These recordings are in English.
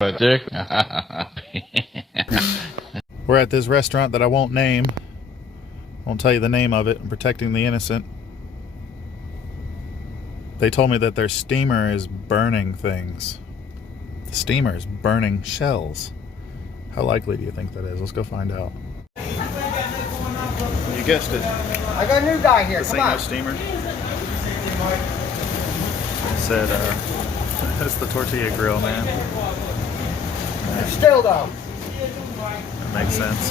Dick. We're at this restaurant that I won't name. Won't tell you the name of it. I'm protecting the innocent. They told me that their steamer is burning things. The steamer is burning shells. How likely do you think that is? Let's go find out. You guessed it. I got a new guy here. This ain't no steamer. It said, that's the tortilla grill, man. Still though. That makes sense.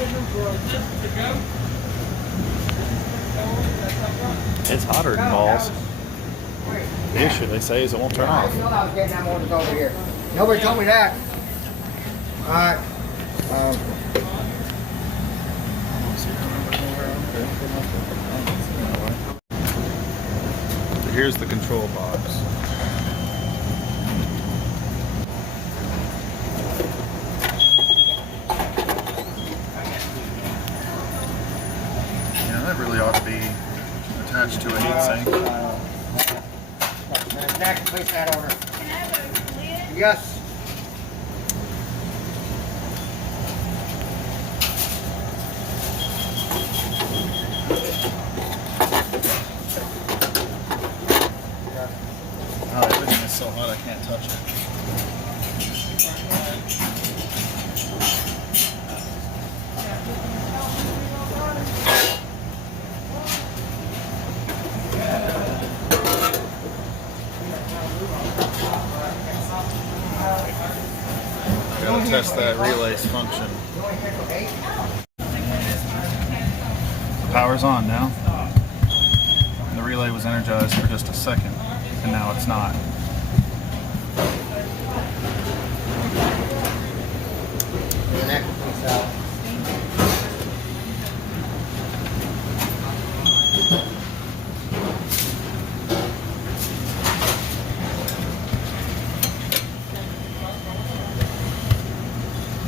It's hotter than balls. The issue, they say, is it won't turn off. I was getting that motor over here. Nobody told me that. Alright. So here's the control box. Yeah, that really ought to be attached to a heat sink. Next, place that order. Yes. Oh, everything is so hot I can't touch it. Gotta test that relay's function. The power's on now. The relay was energized for just a second, and now it's not.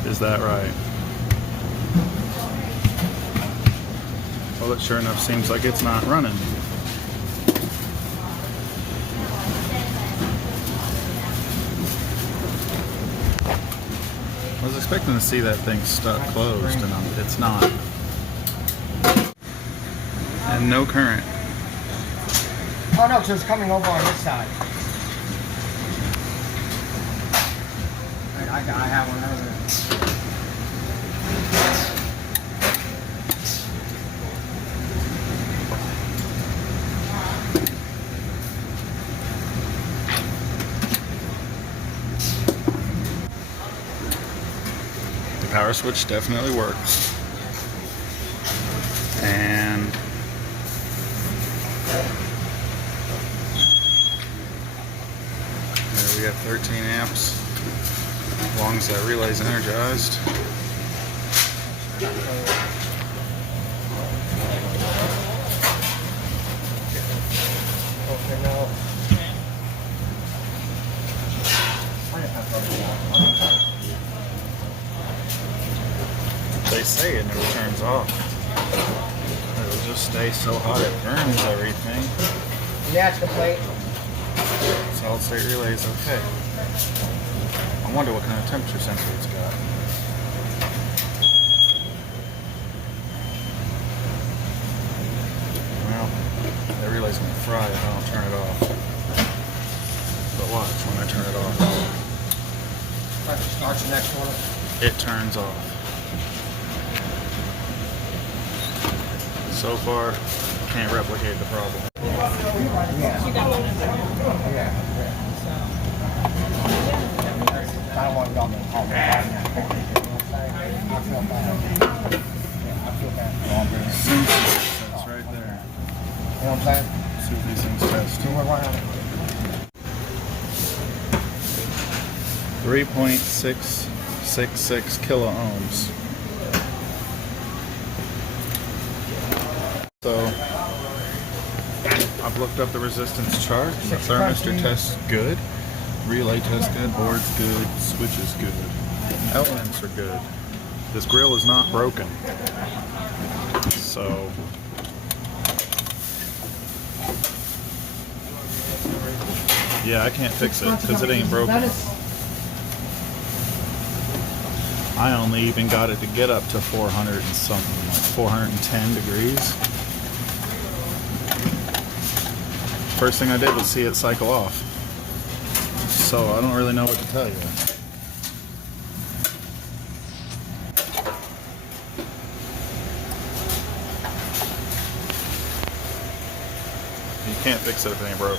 Is that right? Well, it sure enough seems like it's not running. I was expecting to see that thing stuck closed, and it's not. And no current. Oh no, so it's coming over on this side. I have one over there. The power switch definitely works. And there we got 13 amps. As long as that relay's energized. Okay, no. They say it never turns off. It'll just stay so hot it burns everything. Yeah, it's complete. Solid state relay is okay. I wonder what kind of temperature sensor it's got. Well, that relay's gonna fry if I don't turn it off. But watch when I turn it off. Start the next one. It turns off. So far, can't replicate the problem. I don't want to go on the call me right now. I feel bad. Yeah, I feel bad. It's right there. You know what I'm saying? See what these things test. So we're running. 3.666 kilo ohms. So I've looked up the resistance chart. The thermistor tests good, relay tests good, board's good, switch is good, elements are good. This grill is not broken. So yeah, I can't fix it because it ain't broken. I only even got it to get up to 400 and something, like 410 degrees. First thing I did was see it cycle off. So I don't really know what to tell you. You can't fix it if it ain't broke.